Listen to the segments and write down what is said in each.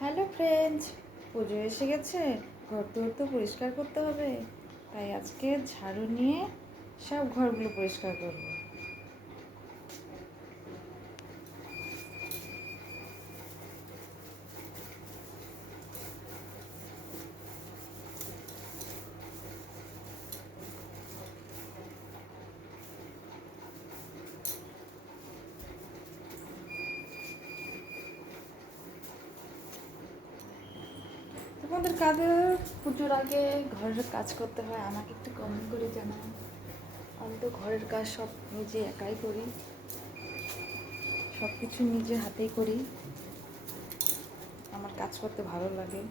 Hello friends, পুজো এসে গেছে। ঘর দোর তো পরিষ্কার করতে হবে, তাই আজকে ঝাড়ু নিয়ে সব ঘরগুলো পরিষ্কার করব। তোমাদের কাদের পুজোর আগে ঘরের কাজ করতে হয় আমাকে একটু কমেন্ট করে জানাও। আমি তো ঘরের কাজ সব নিজে একাই করি, সব কিছু নিজে হাতেই করি। আমার কাজ করতে ভালো লাগে।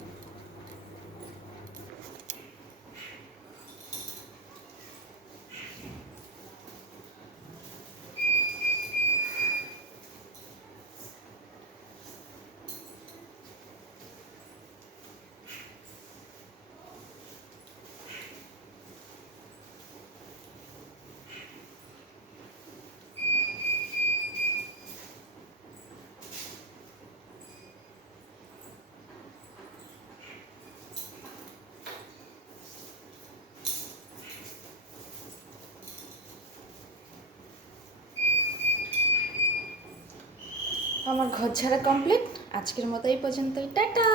আমার ঘর ঝাড়া কমপ্লিট। আজকের মতো এই পর্যন্তই, টাটা।